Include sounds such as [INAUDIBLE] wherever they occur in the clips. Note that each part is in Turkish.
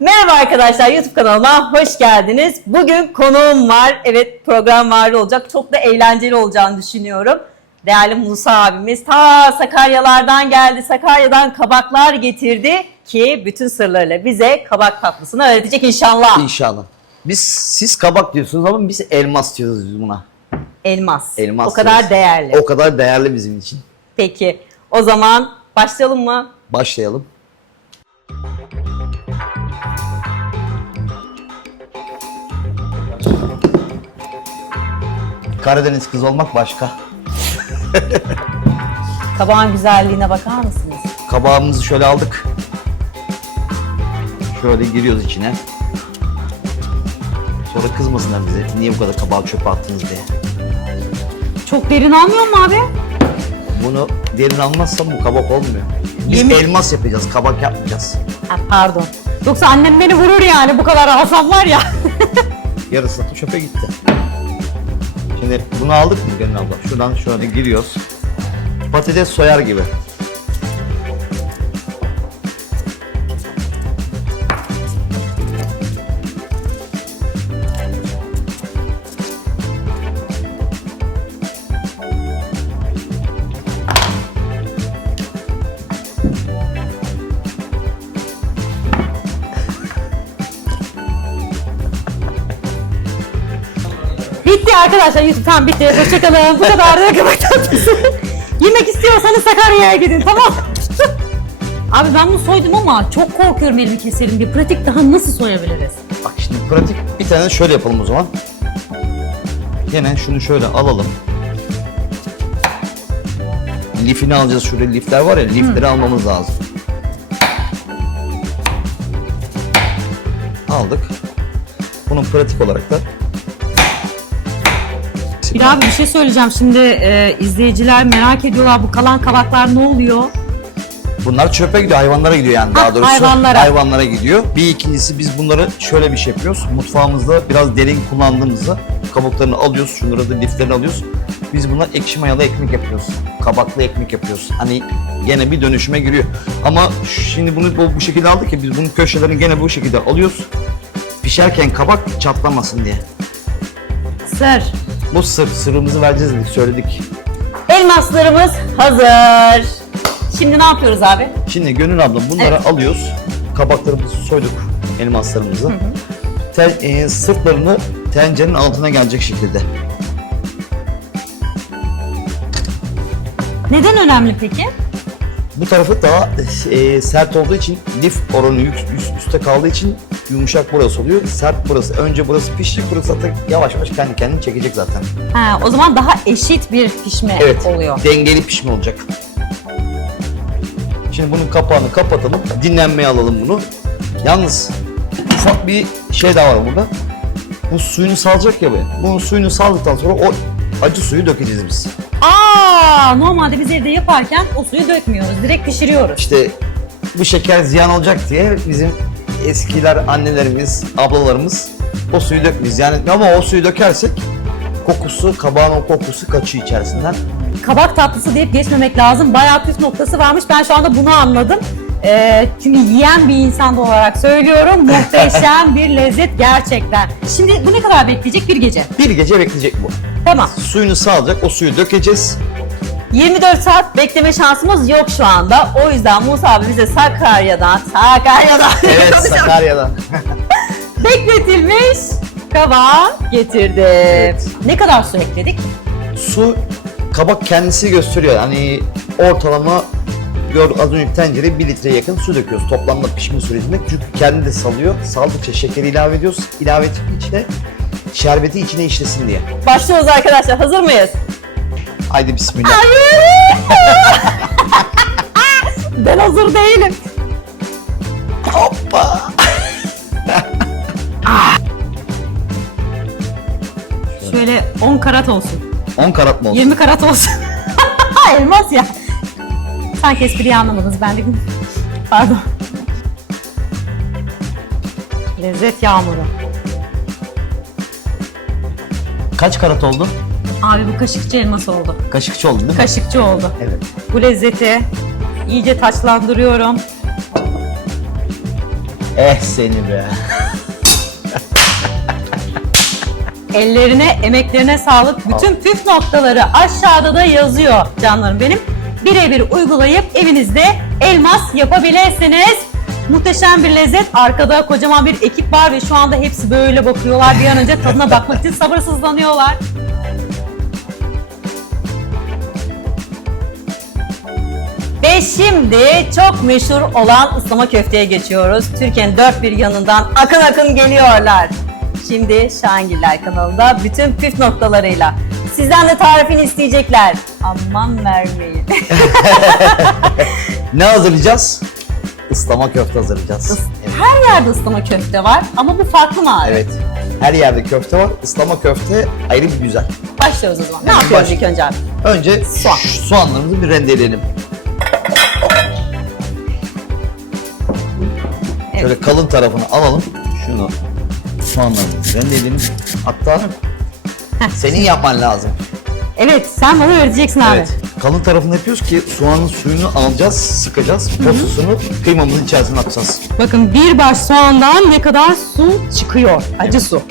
Merhaba arkadaşlar YouTube kanalıma hoş geldiniz. Bugün konuğum var. Evet program var olacak. Çok da eğlenceli olacağını düşünüyorum. Değerli Musa abimiz ta Sakaryalardan geldi. Sakarya'dan kabaklar getirdi ki bütün sırlarıyla bize kabak tatlısını öğretecek inşallah. İnşallah. Biz siz kabak diyorsunuz ama biz elmas diyoruz biz buna. Elmas. Elmas o kadar diyoruz. değerli. O kadar değerli bizim için. Peki o zaman başlayalım mı? Başlayalım. Karadeniz kız olmak başka. [LAUGHS] Kabağın güzelliğine bakar mısınız? Kabağımızı şöyle aldık. Şöyle giriyoruz içine. Sonra kızmasınlar bize. Niye bu kadar kabağı çöpe attınız diye. Çok derin almıyor mu abi? Bunu derin almazsam bu kabak olmuyor. Biz Yemin- elmas yapacağız, kabak yapmayacağız. Ha, pardon. Yoksa annem beni vurur yani bu kadar alsam var ya. Yarısı da çöpe gitti. Şimdi bunu aldık mı Gönül abla? Şuradan şöyle giriyoruz. Patates soyar gibi. Bitti arkadaşlar YouTube tamam bitti. Hoşçakalın. Bu kadar da tatlısı. Yemek istiyorsanız Sakarya'ya gidin tamam. Abi ben bunu soydum ama çok korkuyorum elimi keserim diye. Pratik daha nasıl soyabiliriz? Bak şimdi pratik bir tane şöyle yapalım o zaman. Yine şunu şöyle alalım. Lifini alacağız. Şurada lifler var ya, lifleri almamız lazım. Aldık. Bunun pratik olarak da Bir abi bir şey söyleyeceğim. Şimdi e, izleyiciler merak ediyorlar bu kalan kabaklar ne oluyor? Bunlar çöpe gidiyor, hayvanlara gidiyor yani Ha, daha doğrusu. hayvanlara. Hayvanlara gidiyor. Bir ikincisi biz bunları şöyle bir şey yapıyoruz. Mutfağımızda biraz derin kullandığımızda kabuklarını alıyoruz, şunları da liflerini alıyoruz. Biz buna ekşi mayalı ekmek yapıyoruz. Kabaklı ekmek yapıyoruz. Hani gene bir dönüşüme giriyor. Ama şimdi bunu bu, bu şekilde aldık ya biz bunun köşelerini gene bu şekilde alıyoruz. Pişerken kabak çatlamasın diye. Sır. Bu sır, sırrımızı vereceğiz dedik, söyledik. Elmaslarımız hazır. Şimdi ne yapıyoruz abi? Şimdi Gönül abla bunları Evet. alıyoruz. Kabaklarımızı soyduk elmaslarımızı. Ten, e, sırtlarını tencerenin altına gelecek şekilde. Neden önemli peki? Bu tarafı daha e, sert olduğu için lif oranı yük, üst, üstte kaldığı için yumuşak burası oluyor. Sert burası. Önce burası pişecek. Burası zaten yavaş yavaş kendi kendini çekecek zaten. Ha, o zaman daha eşit bir pişme Evet. oluyor. Dengeli pişme olacak. Şimdi bunun kapağını kapatalım. Dinlenmeye alalım bunu. Yalnız ufak bir şey daha var burada. Bu suyunu salacak ya be. Bunun suyunu saldıktan sonra o acı suyu dökeceğiz biz. Aa, normalde biz evde yaparken o suyu dökmüyoruz. Direkt pişiriyoruz. İşte bu şeker ziyan olacak diye bizim eskiler, annelerimiz, ablalarımız o suyu dökmeyiz. Yani ama o suyu dökersek kokusu, kabağın o kokusu kaçıyor içerisinden. Kabak tatlısı deyip geçmemek lazım. Bayağı püf noktası varmış. Ben şu anda bunu anladım. Ee, çünkü yiyen bir insan olarak söylüyorum. [LAUGHS] Muhteşem bir lezzet gerçekten. Şimdi bu ne kadar bekleyecek? Bir gece. Bir gece bekleyecek bu. Tamam. Suyunu salacak, o suyu dökeceğiz. 24 saat bekleme şansımız yok şu anda. O yüzden Musa abi bize Sakarya'dan, Sakarya'dan Evet, [LAUGHS] Sakarya'da. [LAUGHS] bekletilmiş kabağı getirdi. Ne kadar su ekledik? Su kabak kendisi gösteriyor. Hani ortalama gör az önce tencereye 1 litreye yakın su döküyoruz toplamda pişme sürecinde. Çünkü kendi de salıyor. Saldıkça şekeri ilave ediyoruz. İlave ettikçe içine şerbeti içine işlesin diye. Başlıyoruz arkadaşlar. Hazır mıyız? Haydi bismillah. [LAUGHS] ben hazır değilim. Hoppa. Şöyle 10 karat olsun. 10 karat mı olsun? 20 karat olsun. [LAUGHS] Elmas ya. Sanki espriyi anlamadınız. Ben de [LAUGHS] pardon. Lezzet yağmuru. Kaç karat oldu? Abi bu kaşıkçı elması oldu. Kaşıkçı oldu değil mi? Kaşıkçı oldu. Evet. Bu lezzeti iyice taçlandırıyorum. Eh seni be. Ellerine, emeklerine sağlık. Bütün püf noktaları aşağıda da yazıyor canlarım benim. Birebir uygulayıp evinizde elmas yapabilirsiniz. Muhteşem bir lezzet. Arkada kocaman bir ekip var ve şu anda hepsi böyle bakıyorlar. Bir an önce tadına bakmak için sabırsızlanıyorlar. Ve şimdi çok meşhur olan ıslama köfteye geçiyoruz. Türkiye'nin dört bir yanından akın akın geliyorlar. Şimdi Şahangiller kanalında bütün püf noktalarıyla. Sizden de tarifini isteyecekler. Aman vermeyin. [LAUGHS] Ne hazırlayacağız? Islama köfte hazırlayacağız. Evet. Her yerde ıslama köfte var ama bu farklı mı abi? evet. Her yerde köfte var. Islama köfte ayrı bir güzel. Başlıyoruz o zaman. Ne Evet, yapıyoruz baş- ilk önce abi? Önce Soğan. soğanlarımızı bir rendeleyelim. Evet. Şöyle kalın tarafını alalım. Şunu soğanlarımızı rendeleyelim. Hatta senin yapman lazım. Evet sen bana öğreteceksin abi. Evet. Kalın tarafını yapıyoruz ki soğanın suyunu alacağız, sıkacağız. Posasını kıymamızın içerisine atacağız. Bakın bir baş soğandan ne kadar su çıkıyor. Acı su.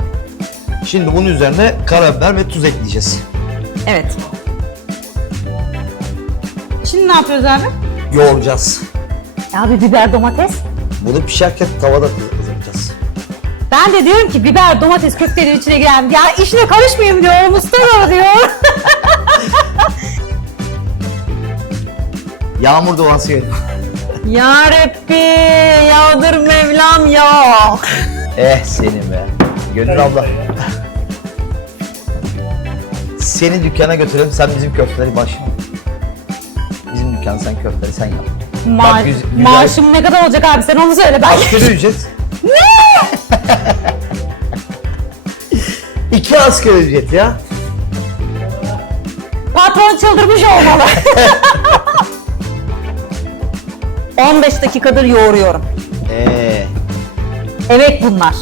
Şimdi bunun üzerine karabiber ve tuz ekleyeceğiz. Evet. Şimdi ne yapıyoruz abi? Yoğuracağız. Abi biber domates. Bunu pişerken tavada kızartacağız. Ben de diyorum ki biber domates köftelerin içine giren ya işine karışmayayım diyorum Mustafa diyor. [LAUGHS] Yağmur duası geliyor. ya Rabbi yağdır Mevlam ya. Eh seni be. Gönül abla. Seni dükkana götürelim, sen bizim köfteleri başla. Bizim dükkan, sen köfteleri sen yap. Ma- Bak, güz- güzel- Maaşım ne kadar olacak abi sen onu söyle ben. Asgari ücret. [LAUGHS] Ne? [LAUGHS] İki asgari ücret ya. Patron çıldırmış olmalı. [LAUGHS] 15 dakikadır yoğuruyorum. Ee, Evet bunlar.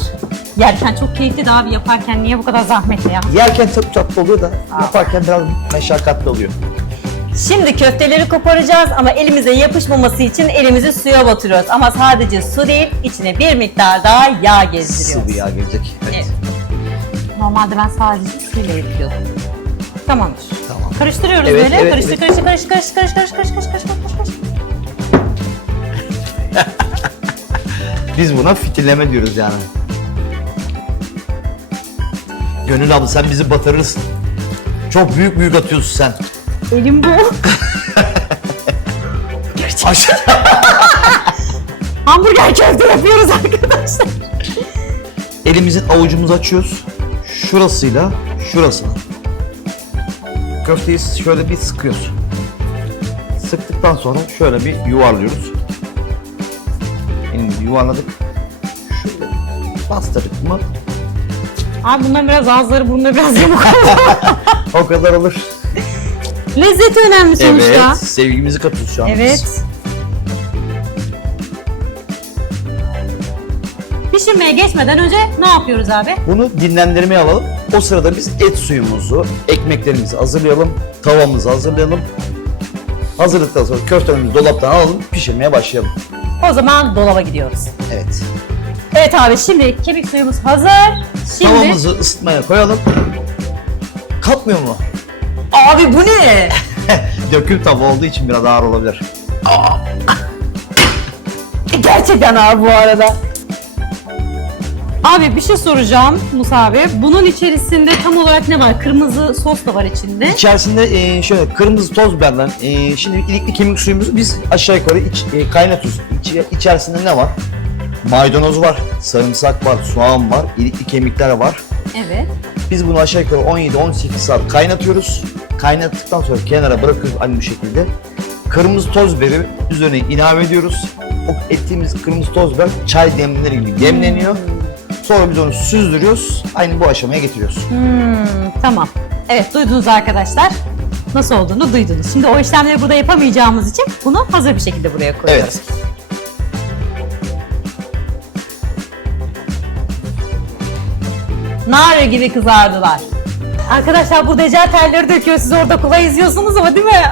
Yerken çok keyifli de abi yaparken niye bu kadar zahmetli ya? yerken çok tatlı oluyor da yaparken biraz meşakkatli oluyor. Şimdi köfteleri koparacağız ama elimize yapışmaması için elimizi suya batırıyoruz. Ama sadece su değil, içine bir miktar daha yağ gezdiriyoruz. Sıvı yağ gelecek. Evet. Evet. Normalde ben sadece suyla yapıyordum. Tamamdır. Tamam. Karıştırıyoruz Evet, böyle. evet, karıştır, evet. karıştır, karıştır, karıştır, karıştır, karıştır, karıştır, karıştır, karıştır, karıştır. [LAUGHS] Biz buna fitilleme diyoruz yani. Gönül abla sen bizi batırırsın. Çok büyük büyük atıyorsun sen. Elim bu. Aşağı. [LAUGHS] Hamburger köfte yapıyoruz arkadaşlar. Elimizin avucumuzu açıyoruz. Şurasıyla şurasına. Köfteyi şöyle bir sıkıyoruz. Sıktıktan sonra şöyle bir yuvarlıyoruz. Elimizi yuvarladık. Şöyle bastırdık mı Abi bundan biraz ağızları burnunda biraz yamuk [LAUGHS] o kadar olur. Lezzeti önemli sonuçta. Evet, sevgimizi katıyoruz şu an biz. Evet. Pişirmeye geçmeden önce ne yapıyoruz abi? Bunu dinlendirmeye alalım. O sırada biz et suyumuzu, ekmeklerimizi hazırlayalım, tavamızı hazırlayalım. Hazırlıktan sonra köftelerimizi dolaptan alalım, pişirmeye başlayalım. O zaman dolaba gidiyoruz. Evet. Evet abi şimdi kemik suyumuz hazır. Şimdi... Tavamızı ısıtmaya koyalım. Katmıyor mu? Abi bu ne? [LAUGHS] Döküm tava olduğu için biraz ağır olabilir. Gerçekten abi bu arada. Abi bir şey soracağım Musa abi. Bunun içerisinde tam olarak ne var? Kırmızı sos da var içinde. İçerisinde e, şöyle kırmızı toz biberden, e, şimdi ilikli kemik suyumuzu biz aşağı yukarı iç, e, kaynatıyoruz. İç, içerisinde ne var? Maydanoz var, sarımsak var, soğan var, ilikli kemikler var. Evet. Biz bunu aşağı yukarı 17-18 saat kaynatıyoruz. Kaynattıktan sonra kenara bırakıyoruz aynı bu şekilde. Kırmızı toz biberi üzerine ilave ediyoruz. O ettiğimiz kırmızı toz biber çay demleri gibi demleniyor. Sonra biz onu süzdürüyoruz. Aynı bu aşamaya getiriyoruz. Hmm, tamam. Evet duydunuz arkadaşlar. Nasıl olduğunu duydunuz. Şimdi o işlemleri burada yapamayacağımız için bunu hazır bir şekilde buraya koyuyoruz. Evet. Nar gibi kızardılar. Arkadaşlar burada ecel terleri döküyor. Siz orada kolay izliyorsunuz ama değil mi?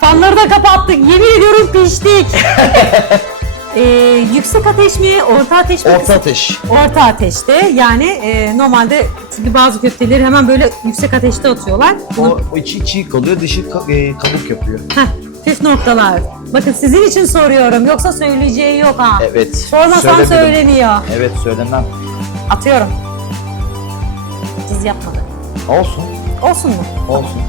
Fanları da kapattık. Yemin ediyorum piştik. [LAUGHS] e, yüksek ateş mi, orta ateş mi? Orta ateş. Orta ateşte yani e, normalde çünkü bazı köfteleri hemen böyle yüksek ateşte atıyorlar. O, o içi çiğ kalıyor, dışı ka- e, kabuk yapıyor. Heh, püf noktalar. Bakın sizin için soruyorum yoksa söyleyeceği yok ha. Evet. Sormasam söylemedim. söyleniyor. Evet söylemem. Atıyorum. Siz yapmadı. Olsun. Olsun mu? Olsun.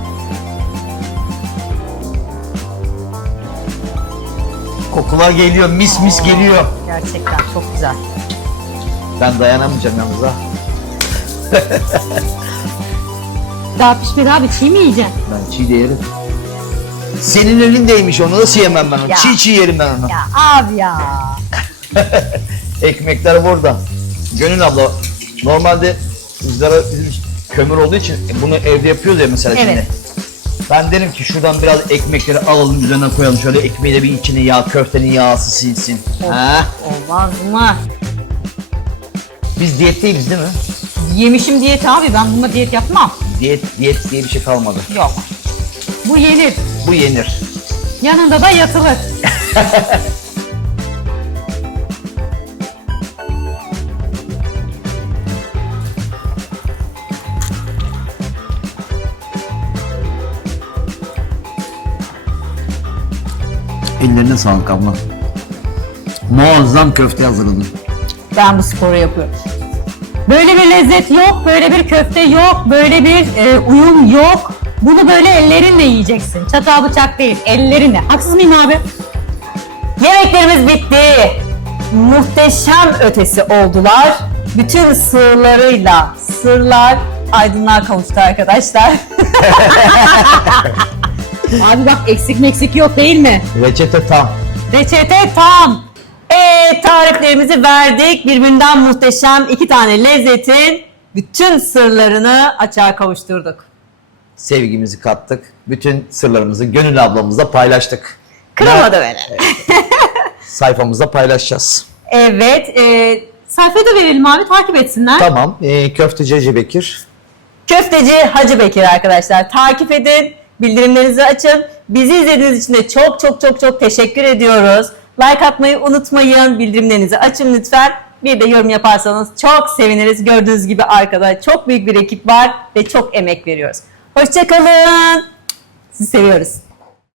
Kokular geliyor, mis mis geliyor. Gerçekten çok güzel. Ben dayanamayacağım yalnız ha. [LAUGHS] Daha pişmedi abi çiğ mi yiyeceksin? Ben çiğ de yerim. Senin elindeymiş onu nasıl yemem ben onu? Ya. Çiğ çiğ yerim ben onu. Ya abi ya. [LAUGHS] Ekmekler burada. Gönül abla normalde ızgara bizim kömür olduğu için bunu evde yapıyoruz ya mesela Evet. şimdi. Ben derim ki şuradan biraz ekmekleri alalım üzerine koyalım. Şöyle ekmeği de bir içine yağ, köftenin yağısı sinsin. Ha? Olmaz mı? Biz diyet değiliz değil mi? Yemişim diyet abi ben bununla diyet yapmam. Diyet, diyet diye bir şey kalmadı. Yok. Bu yenir. Bu yenir. Yanında da yatılır. [LAUGHS] Ellerine sağlık abla. Muazzam köfte hazırladın. Ben bu sporu yapıyorum. Böyle bir lezzet yok, böyle bir köfte yok, böyle bir e, uyum yok. Bunu böyle ellerinle yiyeceksin. Çatal bıçak değil, ellerinle. Haksız mıyım abi? Yemeklerimiz bitti. Muhteşem ötesi oldular. Bütün sırlarıyla sırlar aydınlığa kavuştu arkadaşlar. [LAUGHS] abi bak eksik meksik yok değil mi? Reçete tam. Reçete tam. Evet tariflerimizi verdik. Birbirinden muhteşem iki tane lezzetin bütün sırlarını açığa kavuşturduk. Sevgimizi kattık. Bütün sırlarımızı Gönül ablamızla paylaştık. Kıramadı beni. Sayfamızda paylaşacağız. Evet. E, sayfayı da verelim abi takip etsinler. Tamam. E, köfteci Hacı Bekir. Köfteci Hacı Bekir arkadaşlar. Takip edin. Bildirimlerinizi açın. Bizi izlediğiniz için de çok çok çok çok teşekkür ediyoruz. Like atmayı unutmayın. Bildirimlerinizi açın lütfen. Bir de yorum yaparsanız çok seviniriz. Gördüğünüz gibi arkada çok büyük bir ekip var ve çok emek veriyoruz. Hoşçakalın. Sizi seviyoruz.